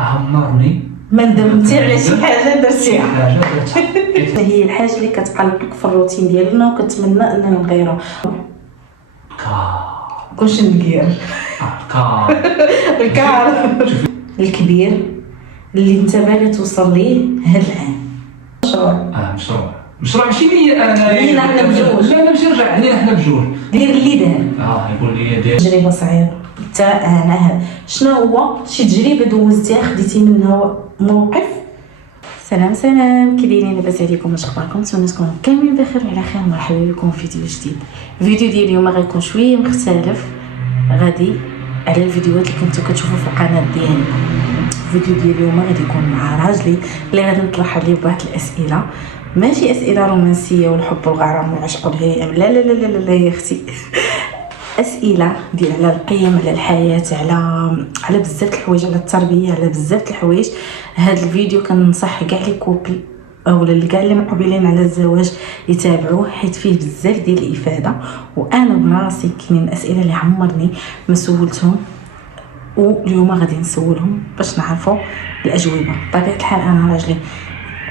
عمرني ما ندمتي على شي حاجه درتيها؟ حاجه درتها. هي الحاجه اللي كتقلقك في الروتين ديالنا وكتمنى اننا نغيرها؟ كلشي نكير الكار الكبير اللي انت باغي توصل ليه هاد العام. مشروع ماشي ليا انا، لينا حنا بجوج. لا ماشي رجع علينا حنا بجوج. دير اللي دار. يقول لي دير تجربه صعيبه حتى انا. شنو هو شي تجربه دوزتيها خديتي منها موقف؟ سلام كي دايرين؟ لاباس عليكم؟ واش اخباركم؟ نتمنى تكونوا كاملين بخير وعلى خير. مرحبا بكم في فيديو جديد. الفيديو ديال اليوم غيكون شويه مختلف، غادي على الفيديوهات اللي كنتو كتشوفوا في القناه ديالي. الفيديو ديال اليوم غادي يكون مع راجلي اللي غادي نطرح عليه بواحد الاسئله، ماشي اسئله رومانسيه والحب والغرام والعشق والهيام، لا لا لا لا لا يا اختي. اسئله ديال على القيم، على الحياه، على بزاف الحوايج، على التربيه، على بزاف الحوايج. هذا الفيديو كننصح كاع لي كوبل اولا كاع اللي مقبلين على الزواج يتابعوه، حيت فيه بزاف ديال الافاده. وانا براسي كاينين اسئله اللي عمرني ما سولتهم، واليوم غادي نسولهم باش نعرفوا الاجوبه. بطبيعه الحال انا راجلي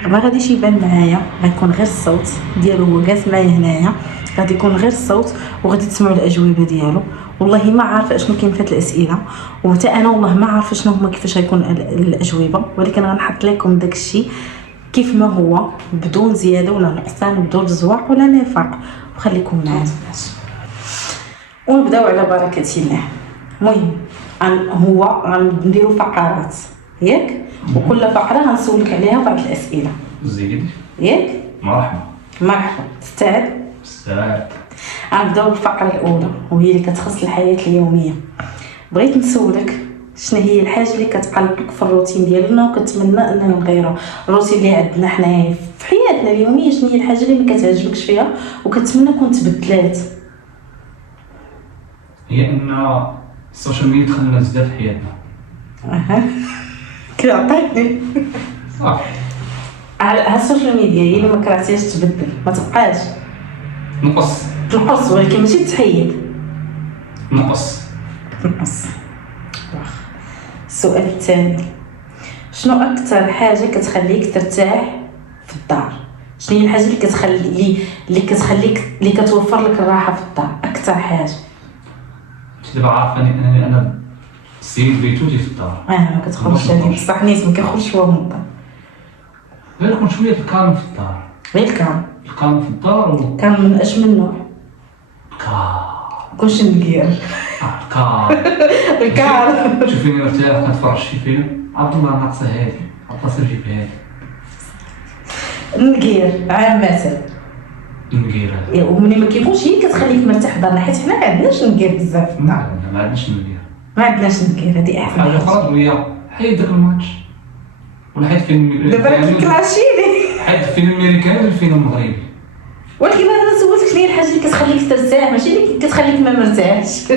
ما غاديش يبان معايا، غيكون غير الصوت ديالو، هو جالس معايا هنايا، غادي يكون غير الصوت وغادي تسمعوا الاجوبه ديالو. والله ما عارفه اشنو كاين في هاد الاسئله، وحتى انا والله ما عارفه شنو هما كيفاش غيكون الاجوبه، ولكن غنحط لكم داكشي كيف ما هو بدون زياده ولا نقصان، بدون زواق ولا نفاق. وخليكم معايا ونبداو على بركه الله. المهم هو غنديروا فقرات ياك، وكل فقره غنسولك عليها بعض الاسئله. زيد ياك مرحبا تستعد؟ استاذ. غنبداو بالفقره الاولى وهي اللي كتخص الحياه اليوميه. بغيت نسولك شنو هي الحاجه اللي كتقلقك في الروتين ديالنا وكتمنى اننا نغيرها؟ الروتين اللي عندنا حنايا في حياتنا اليوميه، شنو هي الحاجه اللي ما كتعجبكش فيها وكتمنى كون تبدلات؟ هي ان السوشيال ميديا دخلنا بزاف في حياتنا. كيعطيني صافي على السوشيال ميديا هي اللي ما كرهتيش تبدل، ما تبقاش تنقص، ولكن ماشي تحيد، نقص. السؤال الثاني، شنو اكثر حاجه كتخليك ترتاح في الدار؟ شنو هي الحاجه اللي كتوفر لك الراحه في الدار اكثر حاجه؟ دابا عارفاني انني انا السيد بيتوتي في الدار، ما كتخرجش عليه بصح نيت ما كيخرجش هو من الدار، غير يكون شويه الكالم في الدار. غير الكالم في الدار كان من اش من نوع؟ كلشي نكير الكار. شوفيني مرتاح كنتفرج شي فيلم، عبد الله ناقصه هادي، عبد الله سير جيب هادي نكير عامه. نكير وملي ما كيكونش هي كتخليك مرتاح في دارنا، حيت حنا ما عندناش نكير بزاف. ما عندناش نكير، هذه احسن حاجه اخرى وهي حيد داك الماتش ولا حيد فيلم دابا راك كلاشيني، حيد فيلم امريكاني ولا فيلم مغربي. ولكن انا سولتك شنو هي الحاجه اللي كتخليك ترتاح، ماشي اللي كتخليك ما مرتاحش.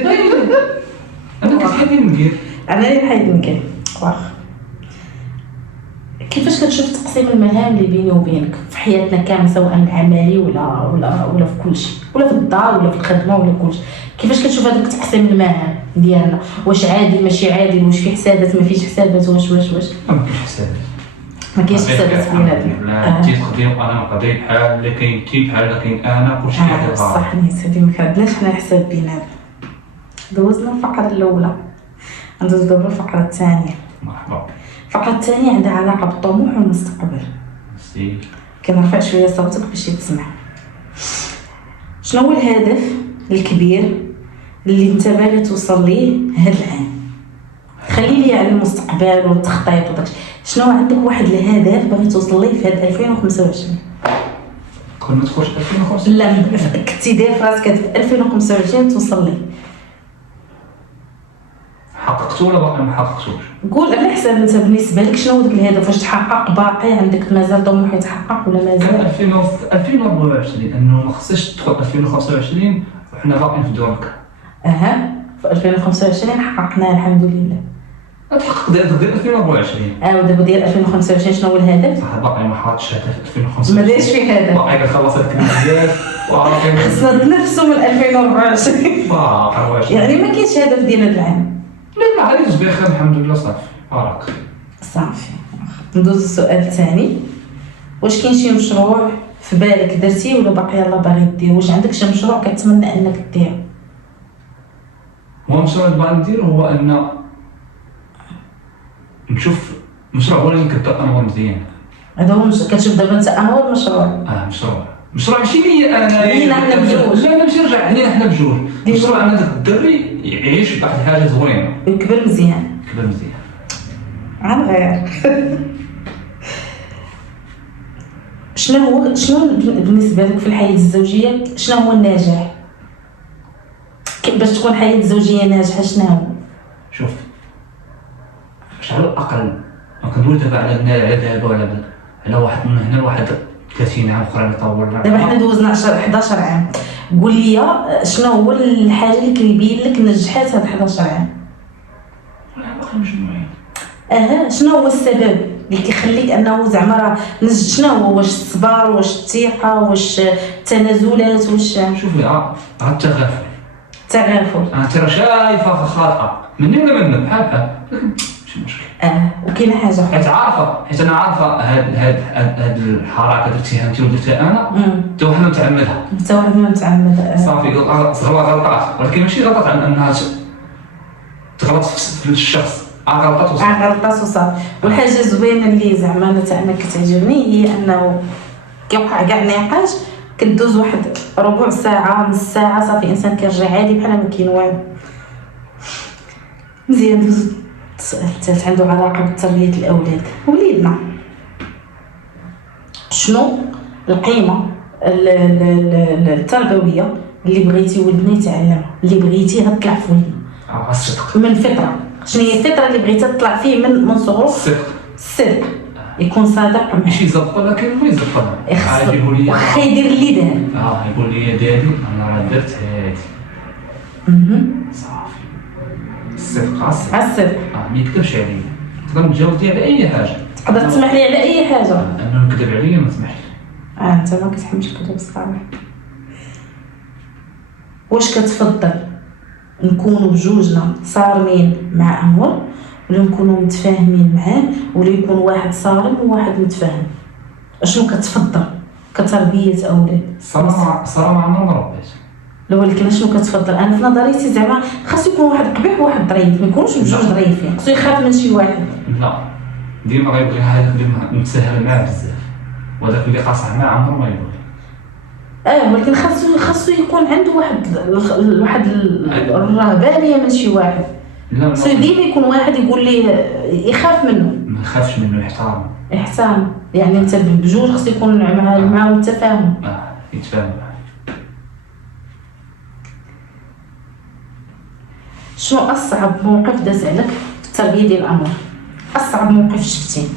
انا كنحيد نكير، انا اللي حيد نكير. واخا كيفاش كتشوف تقسيم المهام اللي بيني وبينك في حياتنا كامله، سواء عملي ولا في كل شيء، ولا في الدار ولا في الخدمه ولا كل شيء؟ كيفاش كتشوف هذاك تقسيم المهام ديالنا؟ واش عادل ماشي عادل؟ واش في حسابات ما فيش حسابات؟ واش ما كاينش حسابات، ما كاينش حسابات بيناتنا. انت تقدير وانا نقدر، بحال اللي كاين انت بحال اللي كاين انا، كلشي كيدير صح. نيت هذه ما كعندناش حنا حساب بيناتنا. دوزنا الفقره الاولى، ندوز دابا الفقره الثانيه. مرحبا. الفقره الثانيه عندها علاقه بالطموح والمستقبل. كنرفع شويه صوتك باش يتسمع. شنو هو الهدف الكبير اللي انت باغي توصل ليه هذا العام؟ خلي لي على المستقبل والتخطيط وداكشي. شنو عندك واحد الهدف باغي توصل ليه في هذا 2025؟ كنا تخرج 2025؟ لا كنتي داير في راسك 2025 توصل ليه. حققته ولا باقي ما حققتوش؟ قول على حساب انت بالنسبه لك شنو هو داك الهدف، واش تحقق؟ باقي عندك مازال طموح يتحقق ولا مازال؟ 2024 لانه ما خصش تدخل 2025 وحنا باقيين في دورك. في 2025 حققناه الحمد لله. تحقق ديال 2024. ودابا ديال 2025 شنو هو الهدف؟ صح باقي ما حاطش هدف 2025، ما دايرش فيه هدف، باقي كنخلص هاد الكلمات وعارفين خصنا نتنفسوا من 2024. باقي واش يعني ما كاينش هدف ديال هذا العام. لا عادي بخير الحمد لله صافي بارك صافي. ندوز السؤال الثاني. واش كاين شي مشروع في بالك درتيه ولا باقي يلاه باغي دير؟ واش عندك شي مشروع كتمنى انك دير؟ هو المشروع اللي باغي ندير هو ان نشوف مشروع هو اللي كنبدا انور مزيان. هذا هو كتشوف دابا انت انور مشروع. مشروع ماشي لي انا لينا حنا بجوج. لا ماشي رجع علينا حنا بجوج. مشروع ان داك الدري يعيش واحد الحاجه زوينه ويكبر مزيان. عن غير. شنو بالنسبه لك في الحياه الزوجيه؟ شنو هو النجاح؟ باش تكون حياه زوجيه ناجحه شنو هو؟ شوف على الاقل ما كندويش دابا على دابا ولا على واحد من هنا لواحد 30 عام اخرى يطور. دابا حنا دوزنا 11 عام. قول لي شنو هو الحاجه اللي كيبين لك نجحات هاد 11 عام؟ باقي مجموعين. شنو هو السبب اللي كيخليك انه زعما راه شنو هو؟ واش الصبر، واش الثقه، واش التنازلات، واش شوفي التغافل. انت راه شايفه خاطئه مني ولا منك بحال لكن ماشي مشكل. وكاينه حاجه حيت عارفه، حيت انا عارفه هاد الحركه درتيها انت ودرتها انا حتى واحد ما متعمد. صافي صغروا غلطات، ولكن ماشي غلطات على انها تغلط في الشخص. غلطات وصافي. والحاجه الزوينه اللي زعما انا كتعجبني هي انه كيوقع كاع نقاش كدوز واحد ربع ساعه نص ساعه صافي الانسان كيرجع عادي بحال ما كاين والو. مزيان. دوز السؤال الثالث عنده علاقه بتربيه الاولاد. وليدنا شنو القيمه التربويه اللي بغيتي ولدنا يتعلمها، اللي بغيتيها تطلع في ولدنا؟ الصدق من الفطره. شنو هي الفطره اللي بغيتها تطلع فيه من صغره؟ الصدق. يكون صادق. ماشي يزبط ولكن ما يزبط. يقول لي واخا يدير اللي دار. يقول لي دادي انا راه درت هادي. صافي. الصدق. ما يكذبش عليا. تقدر تجاوبني على اي حاجه. تقدر تسمح لي على اي حاجه. انا نكذب عليا ما تسمحش. انت ما كتحملش الكذب الصراحه. واش كتفضل نكونوا بجوجنا صارمين مع انور ولا نكونوا متفاهمين معاه ولا يكون واحد صارم وواحد متفاهم؟ اشنو كتفضل كتربيه اولاد؟ صراحه ما عمري ما ربيت. لا ولكن اشنو كتفضل؟ انا في نظريتي زعما خاص يكون واحد قبيح وواحد ظريف، ما يكونوش بجوج ظريفين، خاصو يخاف من شي واحد. لا ديما غيبغي هذاك اللي متساهل معاه بزاف وهذاك اللي قاصح معاه عمره ما يبغي. ولكن خاصو يكون عنده واحد الرهبانيه من شي واحد. لا ديما يكون واحد يقول ليه يخاف منه. ما يخافش منه، يحترم. يعني انت بجوج خاص يكون معاهم التفاهم. يتفاهم. شنو اصعب موقف داز عليك في التربيه ديال انور؟ اصعب موقف شفتيه،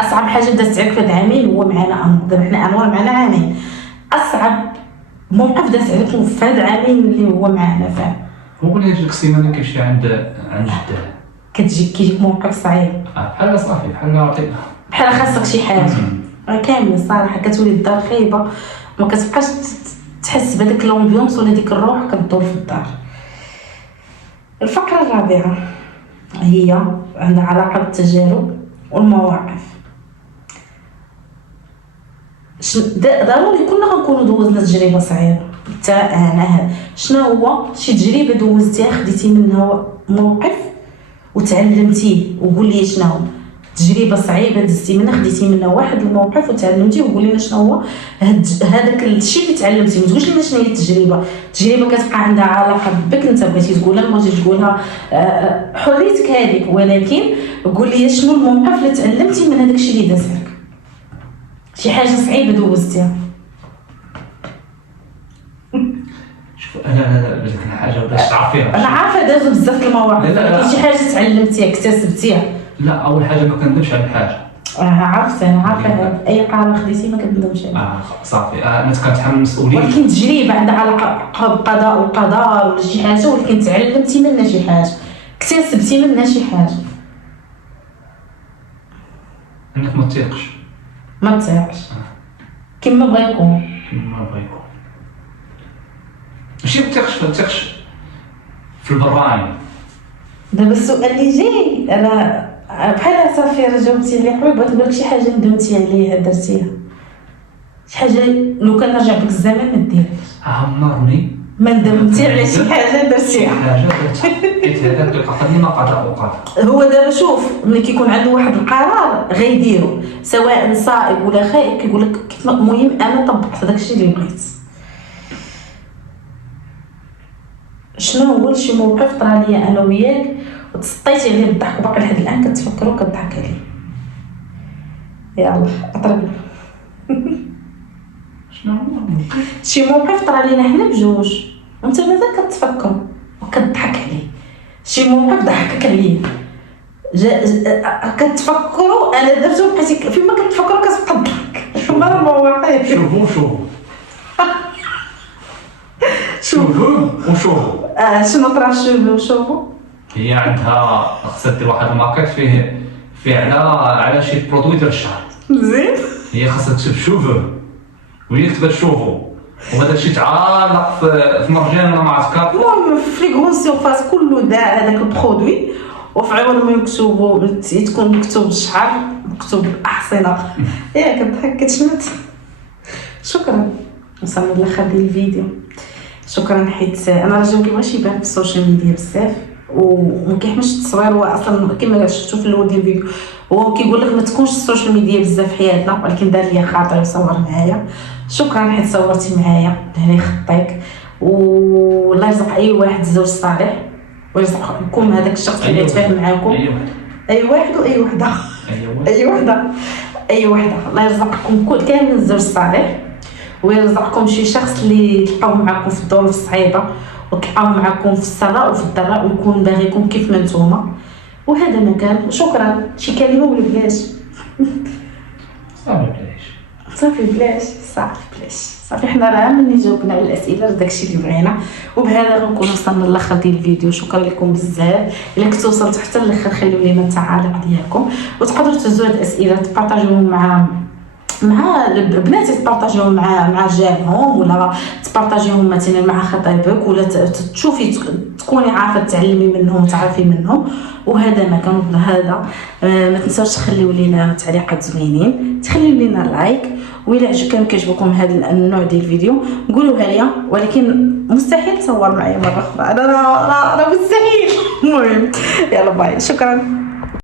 اصعب حاجه دازت عليك في هاد العامين هو معنا انور. دابا حنا انور معنا عامين. اصعب موقف داز عليك في هاد العامين اللي هو معنا فيه هو اللي ديك السيمانه كيمشي عند جده كيجيك موقف صعيب بحال صافي بحال خاصك شي حاجه كامل الصراحه. كتولي الدار خايبه ما كتبقاش تحس بهذاك لومبيونس ولا ديك الروح كتدور في الدار. الفقره الرابعه هي عندها علاقه بالتجارب والمواقف. ضروري كلنا غنكونوا دوزنا تجربه صعيبه حتى انا. شنو هو شي تجربه دوزتيها خديتي منها موقف وتعلمتيه؟ وقول لي شنو هو تجربه صعيبه دزتي منها خديتي منها واحد الموقف وتعلمتيه، وقول لنا شنو هو هذاك الشيء اللي تعلمتيه. ما تقولش لنا شنو هي التجربه كتبقى عندها علاقه بك انت بغيتي تقولها ما بغيتيش تقولها حريتك هذيك، ولكن قول لي شنو الموقف اللي تعلمتي من هذاك الشيء اللي داز لك، شي حاجه صعيبه دوزتيها. شوف انا ديك الحاجه باش تعرفيها انا عارفه دازو بزاف المواقف ولكن شي حاجه تعلمتيها اكتسبتيها. لا اول حاجه ما كندمش على الحاجه. عارفه اي قرار خديتي ما كندمش عليه. صافي انا كنتحمل المسؤوليه. ولكن تجربه عندها علاقه بالقضاء والقدر ولا شي حاجه ولكن تعلمتي منها شي حاجه اكتسبتي منها شي حاجه. انك ما تثيقش كما بغا يكون ماشي ما تثيقش في البراين. دابا السؤال اللي جاي انا بحال صافي جاوبتي عليه قبل. بغيت نقول لك شي حاجه ندمتي عليها درتيها، شي حاجه لو كان رجع بك الزمن ما ديرهاش. عمرني ما ندمتي على شي حاجه درتيها. حاجه درت هذاك القدر ما قدر وقدر. هو دابا شوف ملي كيكون عنده واحد القرار غيديرو سواء صائب ولا خائب، كيقول لك المهم انا طبقت داكشي اللي بغيت. شنو هو شي موقف طرا ليا انا وياك وتسطيتي عليه بالضحك وباقي لحد الان كتفكرو كضحك عليه؟ يلا اطرب. شنو هو شي موقف طرا لينا حنا بجوج وانت مازال كتفكر وكتضحك عليه، شي موقف ضحكك عليه كتفكروا انا درتو بقيتي فيما كتفكروا كتبقى تضحك. شنو المواقف؟ شوفوا وشوفوا شنو طرا شوفوا وشوفوا. هي عندها خصها دير واحد الماكيت فيه على شي برودوي ديال الشعر زين. هي خاصها تكتب شوفو وهي كتبت شوفو، وهذا الشيء تعلق في مرجان ولا مع سكاب. المهم في لي غون سيرفاس كله داع هذاك البرودوي، وفي عوض ما يكتبوا تكون مكتوب الشعر مكتوب الاحصنه. ياك كضحك كتشمت. شكرا وصلنا للاخر ديال الفيديو. شكرا حيت انا راجل ما كيبغيش يبان في السوشيال ميديا بزاف وما كيحملش التصوير. هو اصلا كما شفتوا في الاول ديال الفيديو هو كيقول لك ما تكونش السوشيال ميديا بزاف في حياتنا، ولكن دار ليا خاطر يصور معايا. شكرا حيت صورتي معايا هنا خطيك، والله يرزق اي واحد الزوج صالح ويرزقكم هذاك الشخص اللي يتفاهم معاكم. اي واحد واي وحده اي وحده الله يرزقكم كل كامل الزوج صالح، ويرزقكم شي شخص اللي تلقاو معكم في الظروف الصعيبه وتلقاو معكم في السراء وفي الضراء ويكون باغيكم كيف ما نتوما. وهذا ما كان. شكرا. شي كلمه ولا بلاش؟ صافي بلاش صافي حنا راه ملي جاوبنا على الاسئله داكشي اللي بغينا. وبهذا غنكون وصلنا للاخر ديال الفيديو. شكرا لكم بزاف. الا كنتو وصلتوا حتى للاخر خليو لينا التعاليق ديالكم، وتقدروا تهزوا هاد الاسئله تبارطاجيوهم مع البنات، تبارطاجيوهم مع جارهم ولا تبارطاجيهم مثلا مع خطيبك، ولا تشوفي تكوني عارفه تعلمي منهم وتعرفي منهم. وهذا ما كان هذا. ما تنساوش تخليو لينا تعليقات زوينين، تخليو لينا لايك، وإلا كان كيعجبكم هذا النوع ديال الفيديو قولوها ليا، ولكن مستحيل تصور معايا مره اخرى. انا مستحيل. المهم يلا باي. شكرا.